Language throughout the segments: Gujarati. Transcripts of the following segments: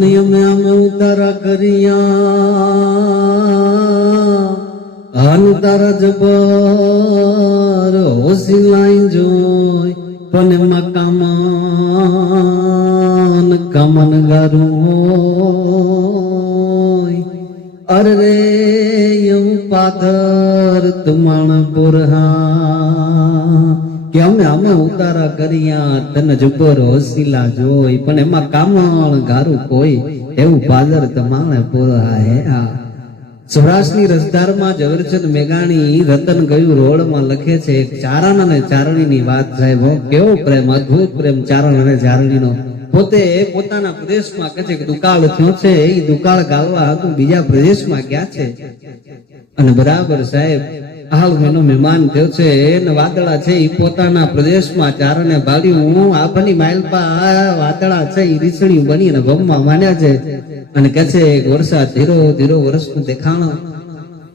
હાની અમે ઉતારા કર્યા હાન તારા જબર હોસી લાઈન જોઈ પણ એમાં કામન ગારું હોય અરે રે એવું પાથર તુમાણ પુરહા કે અમે ઉતારા કર્યા તને જબર હોસીલા જોઈ પણ એમાં કામણ ગારું કોઈ એવું પાદર તમાણે પુરહા હે આ સૌરાષ્ટ્રની રસધારમાં ઝવેરચંદ મેઘાણી રતન ગયું રોડમાં લખે છે ચારણ અને ચારણીની વાત સાહેબ કેવો પ્રેમ અદ્ભુત પ્રેમ ચારણ અને ચારણીનો પોતે પોતાના પ્રદેશમાં કહે છે કે દુકાળ થયો છે એ દુકાળ ગાળવા હતું બીજા પ્રદેશમાં ગયા છે અને બરાબર સાહેબ હાલ એનો મહેમાન થયો છે ને વાદળા છે એ પોતાના પ્રદેશમાં ચારણે ભાળ્યું હું આભની માઇલપા વાદળા છે એ રીસણી બની અને ભમમાં માન્યા છે અને કહે છે વરસાદ ધીરો ધીરો વર્ષનું દેખાણો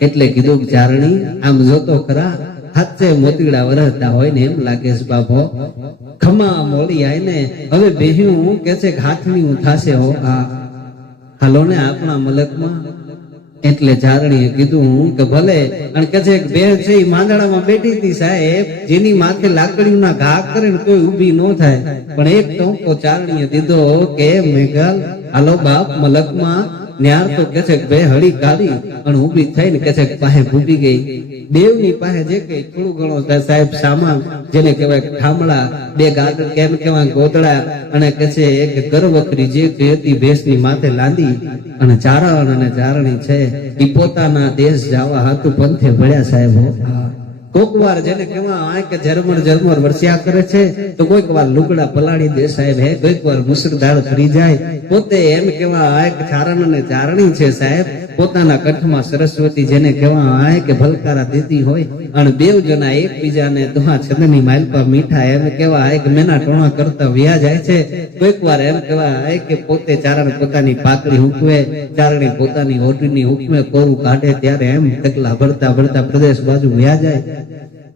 એટલે કીધું કે ચારણી આમ જોતો ખરા હાથે મોતીડા વરસતા હોય ને એમ લાગે છે બાપો ખમા મોડી આય ને હવે બેહ્યું કે છે હાથની હું થાશે હો આ હાલો ને આપણા મલકમાં એટલે ચારણીએ કીધું કે ભલે અને કે છે બે છે એ માંદડામાં બેઠી હતી સાહેબ જેની માથે લાકડીના ઘા કરે ને કોઈ ઊભી ન થાય પણ એક ટોંકો ચારણીએ દીધો કે મેઘાલ હાલો બાપ મલકમાં ન્યાર તો કે છે બે હળી કાઢી અને ઊભી થઈને કે છે પાસે ભૂપી ગઈ દેવની પાસે જે કઈ થોડું ઘણો સાહેબ સામાન જેને કહેવાય ઠામડા બે ગાડ કેમ કહેવાય ગોદડા અને કે છે એક ગરવકરી જે હતી ભેંસની માથે લાંદી અને ચારણ અને ચારણી છે એ પોતાના દેશ જવા હાથું પંથે ભળ્યા સાહેબ કોક વાર જેને કેવા કે ઝરમર વરસ્યા કરે છે તો કોઈક વાર લુગડા પલાળી દે સાહેબ હે કોઈક વાર મુસળધાર ફરી જાય પોતે એમ કેવા કે ચારણ અને ચારણી છે સાહેબ પોતાના કંઠમાં સરસ્વતી જેને કહેવા કે ભલકારા દેતી હોય અને બેવ જણા એકબીજાને દોહા છંદની માલપા મીઠા એમ કેવા કે મેના ટોણા કરતા વ્યા જાય છે કોઈક વાર એમ કેવા કે પોતે ચારણ પોતાની પાકડી હુકવે ચારણી પોતાની ઓઢણી હુકવે કોરું કાઢે ત્યારે એમ ટકલા ભરતા ભરતા પ્રદેશ બાજુ વ્યા જાય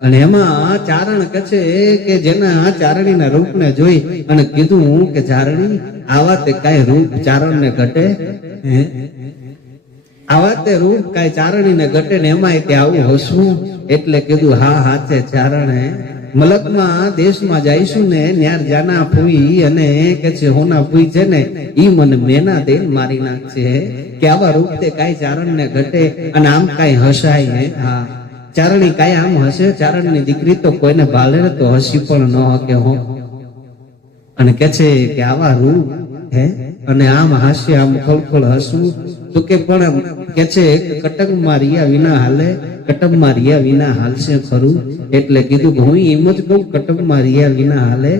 અને એમાં ચારણ કહે છે કે જેના ચારણીના રૂપને જોઈ અને કીધું કે ચારણી આવા તે કઈ રૂપ ચારણને ઘટે આવા તે રૂપ કઈ ચારણીને ઘટે ને એમાં કે આવું હસવું એટલે કીધું હા હાથે ચારણે મલકમાં દેશમાં જઈશું ને ન્યાર જાના ફૂઈ અને કે છે હોના ફૂઈ છે ને ઈ મને મેના દે મારી નાખશે કે આવા રૂપ તે કઈ ચારણને ઘટે અને આમ કઈ હસાય ને હા ચારણી કઈ આમ હશે ચારણની દીકરી તો કોઈને ભાલે તો હસી પણ ન હકે હો અને કે છે કે આવા રૂપ હે અને આમ હાસ્ય આમ ખળખળ હસવું તો કે પણ કે છે કટકમાં રિયા વિના હાલે કટકમાં રિયા વિના હાલશે ખરું એટલે કીધું કે હું એમ જ કહું કટકમાં રિયા વિના હાલે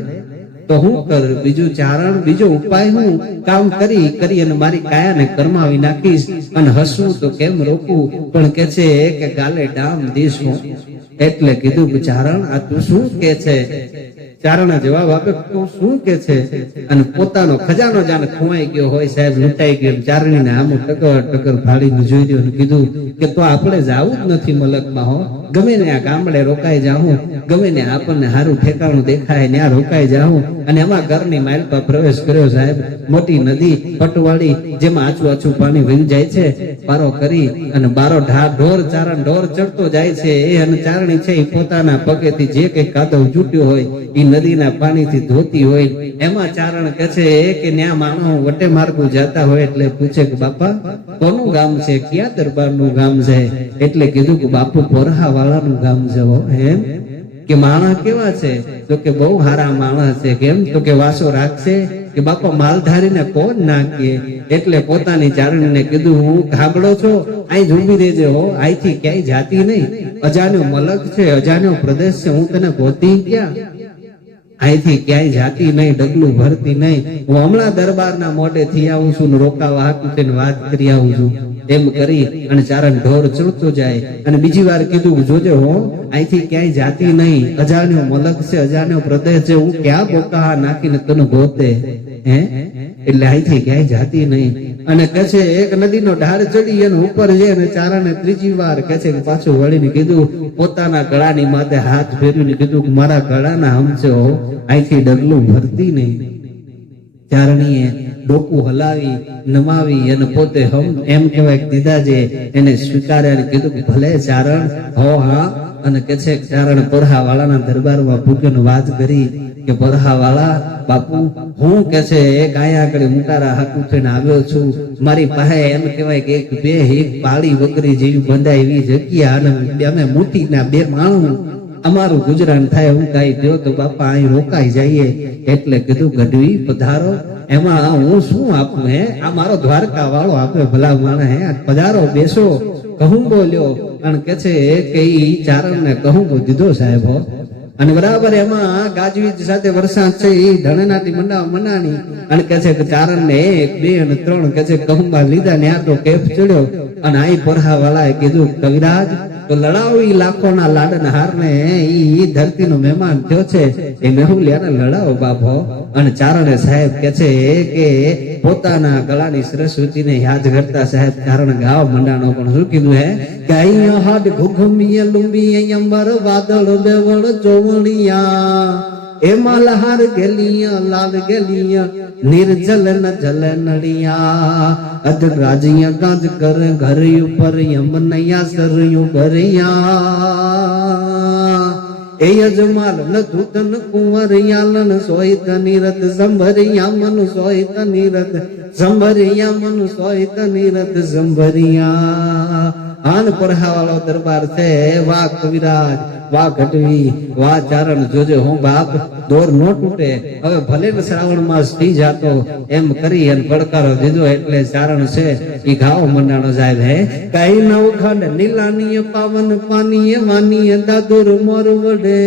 તો હું કર બીજું ચારણ બીજો ઉપાય હું કામ કરી અને મારી કાયાને કરમાવી નાખીશ અને હસવું તો કેમ રોકવું પણ કે છે કે ગાલે ડામ દીશું એટલે કીધું કે ચારણ આ તું શું કે છે ચારણ જવાબ આપે તું શું કે છે અને પોતાનો ખજાનો જાણે ખોવાઈ ગયો હોય સાહેબ લૂંટાઈ ગયો ચારણીને આમ ટકર ફાડીને જોઈ રહ્યો અને કીધું કે તો આપણે જાવું જ નથી મલકમાં હો ગમે ને આ ગામડે રોકાઈ જાઉં ગમે ને આપણને સારું ઠેકાણું દેખાય ત્યાં રોકાઈ જાઉં અને એમાં ઘરની માઇલ પર પ્રવેશ કર્યો સાહેબ મોટી નદી પટવાળી જેમાં આછું આછું પાણી વહી જાય છે પારો કરી અને બારો ઢોર ચારણ ઢોર ચડતો જાય છે એ અને ચારણી છે એ પોતાના પગેથી જે કઈ કાદવ જૂટ્યો હોય એ નદીના પાણીથી ધોતી હોય એમાં ચારણ કહે છે કે ન્યા માણો વટે માર્ગું જતા હોય એટલે પૂછે કે બાપા કોનું ગામ છે ક્યાં દરબારનું ગામ છે એટલે કીધું કે બાપુ પોરહા વાળાનું ગામ છે એમ કે માણસ કેવા છે તો કે બહુ સારા માણસ છે કેમ તો કે વાસો રાખશે કે બાપા માલધારીને કોણ નાખીએ એટલે પોતાની ચારણીને કીધું હું ખાબડો છો અહીં ઊભી રહેજે હો અહીંથી ક્યાંય જાતી નહીં અજાણ્યો મલક છે અજાણ્યો પ્રદેશ છે હું તને ગોતી ક્યાં અહીંથી ક્યાંય જાતી નહીં ડગલું ભરતી નહીં હું હમણાં દરબારના મોઢે થી આવું છું રોકાવા હાકું તેને વાત કરી આવું છું એમ કરી અને ચારણ ઢોર ચડતો જાય અને બીજી વાર કીધું જોજે હો અહીંથી ક્યાંય જાતી નહીં અજાણ્યો મલક છે અજાણ્યો પ્રદેશ છે હું ક્યાં બોકા નાખીને તને ગોતે હે એટલે અહીંથી ક્યાંય જાતી નહીં અને કહે છે એક નદીનો ઢાળ ચડી અને ઉપર છે અને ચારણે ત્રીજી વાર કહે છે કે પાછું વળીને કીધું પોતાના ગળાની માથે હાથ ફેરવીને કીધું કે મારા ગળાના હમશે હો અહીંથી ડગલું ભરતી નહીં ચારણીએ ડોકું હલાવી નમાવી અને પોતે એમ કહેવાય દીધા જે એને સ્વીકાર્યા અને કીધું કે ભલે ચારણ હો હા, અને કે છે ચારણ પરહા વાળાના દરબારમાં ભૂખ્યો વાત કરી કે પરહા વાળા બાપુ હું કે છે એક આયા આગળ મુટારા હાકુ થઈને આવ્યો છું, મારી પાસે એમ કહેવાય કે એક બે એક પાળી વગરી જેવી બંધાય એવી જગ્યા અને અમે મોટીના બે માણું અમારું ગુજરાન થાય એવું કાંઈ થયો તો બાપા અહીં રોકાઈ જઈએ. એટલે કીધું ગઢવી પધારો, એમાં હું શું આપું હે, આ મારો દ્વારકા વાળો આપે ભલા માણે હે, પધારો બેસો. કહું બોલ્યો અને કે છે કે ઈ ચારણ ને કહું દીધો સાહેબ હો. અને બરાબર એમાં ગાજવીજ સાથે વરસાદ છે એ ધણનાથી મનાણી અને કે છે કે ચારણ ને 1 2 અને 3 કે છે કહુંબા લીધા ને આ તો કેફ ચડ્યો અને આઈ પરહા વાળાએ કીધું કવિરાજ તો લડાવી લાખોના લાડન હાર ને ઈ ધરતીનો મહેમાન થયો છે, એ મેહુલિયાને લડાવો બાપો. અને ચારણે સાહેબ કે છે કે પોતાના ગળાની સરસ્વતીને યાદ કરતા સાહેબ ચારણ ગાવ મંડાણો. પણ શું કીધું હે કે અહીંયા હાડ ઘુઘમીએ લુંબી અંબર વાદળ બેવળ ચોવણિયા એમાં લહાર ગેલિયા લાલ ગેલિયા નિર્જલ ન જલ નડિયા અદ રાજિયા ગાજ કર ઘર ઉપર યમનૈયા સરયું ભરિયા એ યજમાલ ન ધૂતન કુંવરિયાલન સોહિત નિરત સંભરિયા મનુ સોહિત નિરત સંભરિયા મનુ સોહિત નિરત સંભરિયા. આન પરહા વાળો દરબાર છે. વાહ કવિરાજ, વાહ ગઢવી, વાહ ચારણ, જોજે હું બાપ દોર નો તૂટે. હવે ભલે ને શ્રાવણ માસ થઈ જાતો એમ કરી અને પડકારો દીધો. એટલે ચારણ છે ઈ ગાવ મંડાણો સાહેબ હે કઈ નવખંડ નીલાનીય પાવન પાનીય વાનીય દાદુર મોર વડે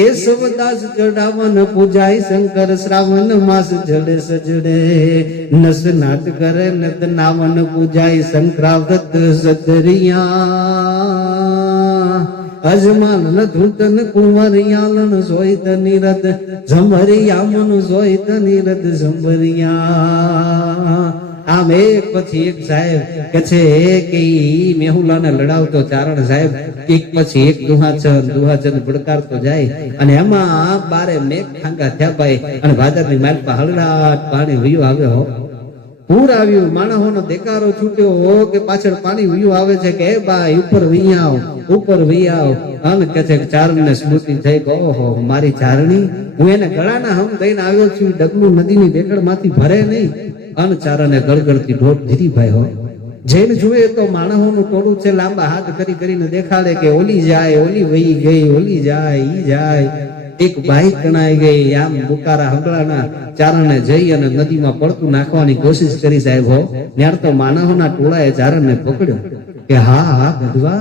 એ સવદાસ ચડાવન પૂજાય શંકર શ્રાવણ માસ જડે સજડે નસ નાટ કરે નત નાવન પૂજાય શંકરાવ્રત સતરિયા અજમાન ન ધૂતન કુંવરિયાલન સોહિત નિરત ઝંભરિયા મન સોહિત નિરત ઝંભરિયા. આમ એક પછી એક સાહેબ કે છે કે મેહુલાને લડાવતો ચારણ સાહેબ એક પછી એક દુહાચન ભડકારતો જાય અને એમાં બારે મેઘ ખાંગા થયા ભાઈ અને ભાદરની માલપા હળડાટ પાણી વયું આવે હો. પૂર આવ્યું, માણસોનો દેકારો છૂટ્યો કે પાછળ પાણી વયું આવે છે કે ભાઈ ઉપર વી આવ, ઉપર વી આવ. અને કે છે ચારણ ને સ્મૃતિ થઈ કે ઓહો મારી ચારણી, હું એને ગળાના હમ દઈને આવ્યો છું, ડગલું નદીની દેકડ માંથી ભરે નહીં. અને ચારણે ગળગળતી ઢોટ દીધી ભાઈ હો. જઈને જુએ તો માણસોનું ટોળું છે, લાંબા હાથ કરી કરીને દેખાડે કે ઓલી જાય, ઓલી વહી ગઈ, ઓલી જાય, ઈ જાય. એક બાઈ કણાઈ ગઈ. આમ બુકારા હંગળાના ચારણે જઈ અને નદીમાં પડતું નાખવાની કોશિશ કરી સાહેબ હો. ત્યાર તો માનવોના ટોળાએ ચારણને પકડ્યો કે હા હા ગઢવા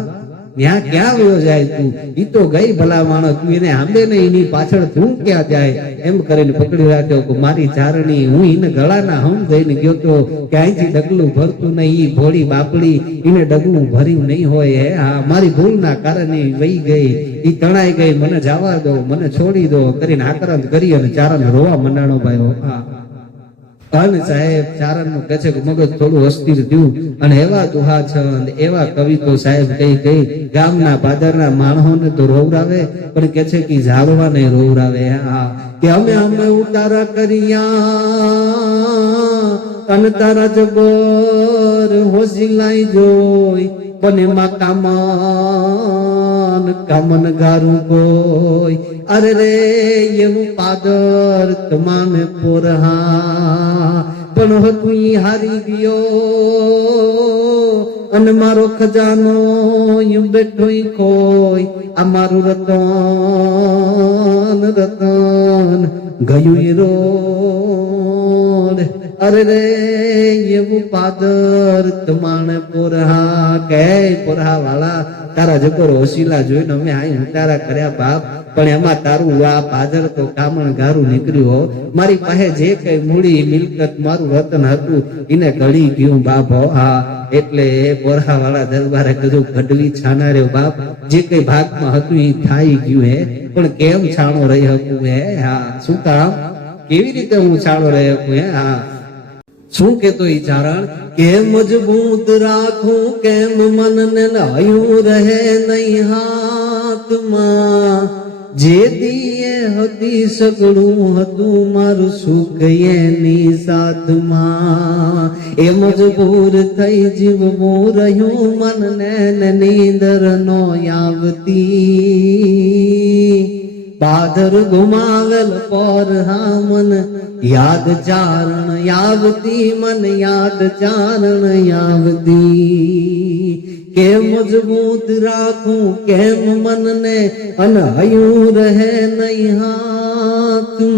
ત્યાં ક્યાં વયો જાય તું, ઈ તો ગઈ ભલા માણસ, તું એને સાંભળે ને એની પાછળ તું ક્યાં જાય. એમ કરીને પકડી રાખ્યો કે મારી ચારણી, હું એને ગળાના હમ દઈને ગયો તો કે અહીંથી ડગલું ભરતું નહીં, ઈ ભોળી બાપડી એને ડગલું ભર્યું નહીં હોય. હે હા મારી ભૂલના કારણે વહી ગઈ, ઈ તણાઈ ગઈ, મને જવા દો, મને છોડી દો કરીને આક્રાંત કરી અને ચારણ રોવા મંડાણો ભાઈ. હા અને સાહેબ ચારણ નું કહે છે કે મગજ થોડું અસ્થિર થયું અને એવા દુહા છંદ એવા કવિતો સાહેબ કઈ ગામના પાદરના માણસોને તો રોવરાવે પણ કે છે કે ઝાડવાને રોવરાવે. હા કે અમે ઉતારા કર્યા અને તારા જબર હોશિલાઈ જોઈ પણ એમાં કામન ગારું કોઈ. અરે રે એવું પાદર તમાને પોરહા પણ હતું ઈ હારી ગયો અને મારો ખજાનો બેઠો કોઈ. આ મારું રતન રતન ગયું રોડ. અરે રે એવું પાદર તમાને પોરહા કે પોરહા વાળા તારા જબર હોશીલા જોઈને અમે આ ઉતારા કર્યા બાપ, પણ એમાં તારું આ પાદર તો કામણ ગારું નીકળ્યું હો. મારી પાસે જે કઈ મૂડી મિલકત મારું રતન હતું એને ગળી ગયું બાપ હો. હા એટલે પોરહા વાળા દરબારે કીધું ગઢવી છાના રે બાપ, જે કઈ ભાગમાં હતું એ થાય ગયું હે, પણ કેમ છાણો રહી શકું હે. હા શું કામ, કેવી રીતે હું છાણો રહી શકું હે. હા શું કેતો ઈ ચારણ કે મજબૂત રાખું કેમ મનને લાયું રહે નહીં હાથમાં જે દીએ હતી સગળું હતું મારું સુખ એની સાથમાં એ મજબૂર થઈ જીવવું રહ્યું મનને નીંદર નો આવતી પાદર ગુમાવેલ પર હા મન યાદ ચારણ આવતી મન યાદ ચારણ આવતી કેમ મજબૂત રાખું કેમ મનને અને હયું રહે નહીં હાથમાં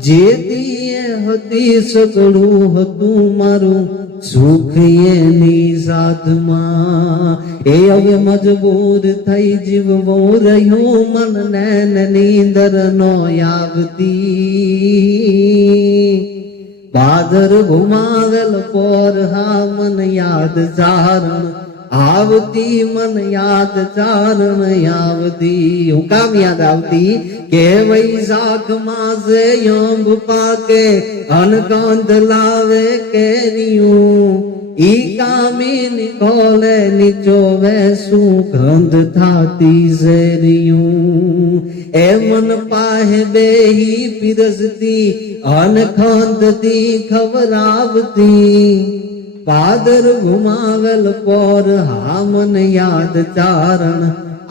જે દીએ હતી સગળું હતું મારું સુખ એની સાથમાં એ હવે મજબૂર થઈ જીવવું રહ્યું મનને નીંદર નો આવતી પાદર ગુમાવેલ પર હા મન યાદ ચારણ આવતી મન યાદ ચારણ આવતી હું કામ યાદ આવતી કે વૈશાખ માસે યંબ પાકે અનકાંત લાવે કેરિયું ઈ કામી નિકોલે નીચો વેસું ગંધ થાતી શેરિયું એ મન પાહે બેહી પીરસતી અનખંદતી ખવરાવતી પાદર ગુમાવેલ પર હા મન યાદ ચારણ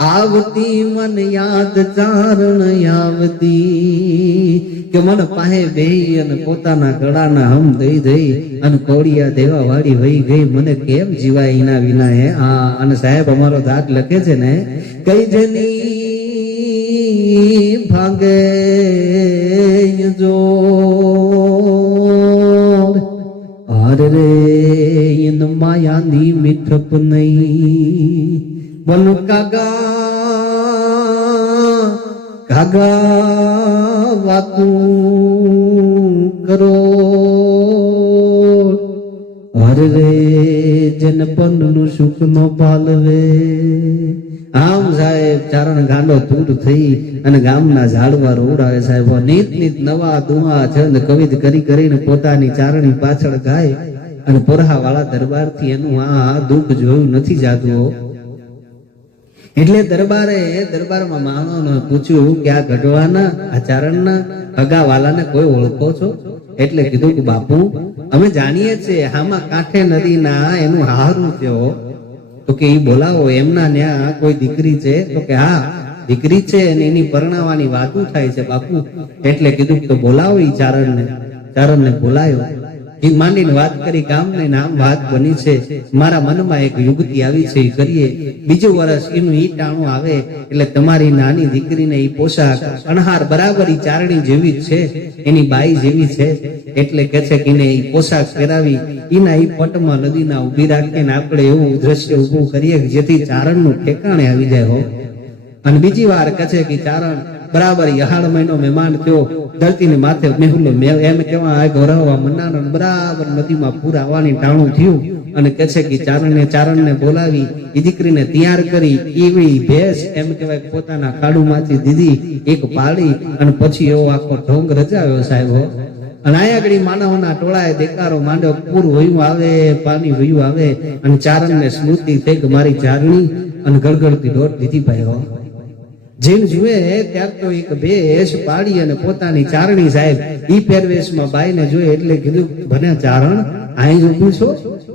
આવતી મન યાદ ચારણ આવતી કે મન પાહે બેહી અને પોતાના ગળાના હમ દઈ દઈ અને કોડિયા દેવા વાળી વહી ગઈ મને કેમ જીવાય એના વિના હે આ અને સાહેબ અમારો દાદ લખે છે ને કઈ જની ભાગે જો અરે રે ઇન માયાની મીઠપ નહીં બન કાગા વાતું કરો અરે રે જન પનનું સુખ નો પાલવે આમ સાહેબ ચારણ ગાંડો તૂર થઈ અને ગામના ઝાડવા રોડાવે સાહેબ નીત નીત નવા દુઆ છંદ કવિત કરી કરીને પોતાની ચારણી પાછળ ગાય અને પોરહા વાળા દરબાર થી એનું આ દુઃખ જોયું નથી જાતું એટલે દરબારમાં માણસોને પૂછ્યું કે આ ગઢવાના આ ચારણના હગા વાલાને કોઈ ઓળખો છો એટલે કીધું કે બાપુ અમે જાણીએ છીએ આમાં કાંઠે નદીના એનું હારું થયો તો કે ઈ બોલાવો એમના ન્યા કોઈ દીકરી છે તો કે હા દીકરી છે અને એની પરણાવાની વાતો થાય છે બાપુ એટલે કીધું તો બોલાવો ઈ ચારણને બોલાયો એ માંડીને વાત કરી ગામને નામ વાત બની છે મારા મનમાં એક યુગતી આવી છે કરીએ બીજું વર્ષ એનું ઈ ટાણું આવે એટલે તમારી નાની દીકરીને ઈ પોશાક અણહાર બરાબર ઈ ચારણી જેવી જ છે એની બાઈ જેવી છે એટલે કે છે કે ઈ પોશાક પહેરાવી એના ઈ પટમાં નદીના ઉભી રાખીને આપણે એવું દ્રશ્ય ઉભું કરીએ કે જેથી ચારણનું ઠેકાણે આવી જાય હો અને બીજી વાર કહે છે કે ચારણ બરાબર યહાડ મહિનો મહેમાન થયો ધરતીની માથે મેહુલો એમ કેવા ગૌરવવા મનાનો બરાબર નદીમાં પૂર આવવાની ટાણું થયું અને કહે છે કે ચારણને બોલાવી એ દીકરીને તૈયાર કરી એવી ભેસ એમ કહેવાય પોતાના કાડુમાંથી દીધી એક પાડી અને પછી એવો આખો ઢોંગ રચાવ્યો સાહેબ અને આયાગડી માનવના ટોળાએ દેકારો માંડ્યો પૂર વયું આવે પાણી વયું આવે અને ચારણને સ્મૃતિ થઈ કે મારી ચારણી અને ગળગળતી દોટ દીધી ભાઈ જેમ જુએ ત્યાર તો એક ભેસ પાડી અને પોતાની ચારણી સાહેબ ઈ પહેરવેશમાં બાઈને જોઈ એટલે કીધું ભલે ચારણ અહીં જ ઉભું છો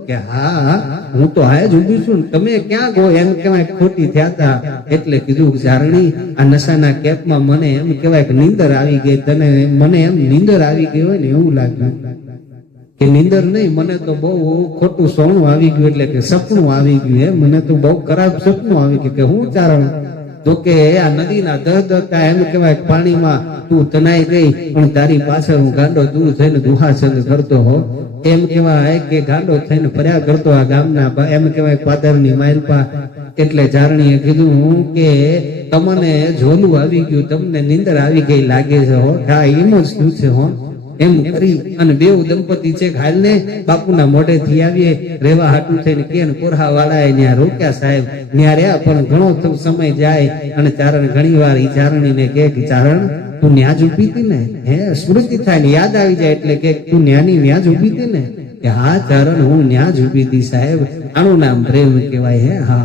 કે હા હું તો આ જ ઉભી છું તમે ક્યાં ગો એમ કહેવાય ખોટી થયા હતા એટલે કીધું ચારણી આ નશાના કેપમાં મને એમ કહેવાય કે નીંદર આવી ગઈ તને મને એમ નીંદર આવી ગઈ હોય ને એવું લાગ્યું કે નીંદર નહીં મને તો બહુ ખોટું સોનું આવી ગયું એટલે કે સપનું આવી ગયું એમ મને તો બહુ ખરાબ સપનું આવી ગયું કે હું ચારણ તો કે આ નદીના દહદહતા એમ કહેવાય પાણીમાં તું તનાઈ ગઈ પણ તારી પાછળ હું ગાંડો દૂર થઈને દુહાસન કરતો હો એમ કહેવાય કે ગાંડો થઈને ફર્યા કરતો આ ગામના એમ કહેવાય પાદરની માઇલપા એટલે ચારણીએ કીધું કે તમને ઝોલું આવી ગયું તમને નીંદર આવી ગઈ લાગે છે હો હા એમ જ શું છે હો એમ કરી અને બેઉ દંપતી છે હાલને બાપુના મોઢેથી આવીએ રેવા હાટું થઈને કે કોરહા વાળાએ ત્યાં રોક્યા સાહેબ ત્યાં રહ્યા પણ ઘણો સમય જાય અને ચારણ ઘણી વાર ઈ ચારણીને કે ચારણ તું ન્યા જ ઉભી હતી ને હે સ્મૃતિ થાય ને યાદ આવી જાય એટલે કે તું ન્યાની ન્યા જ ઉભી હતી ને કે હા ચારણ હું ન્યા જ ઉભી હતી સાહેબ આનું નામ પ્રેમ કહેવાય હે હા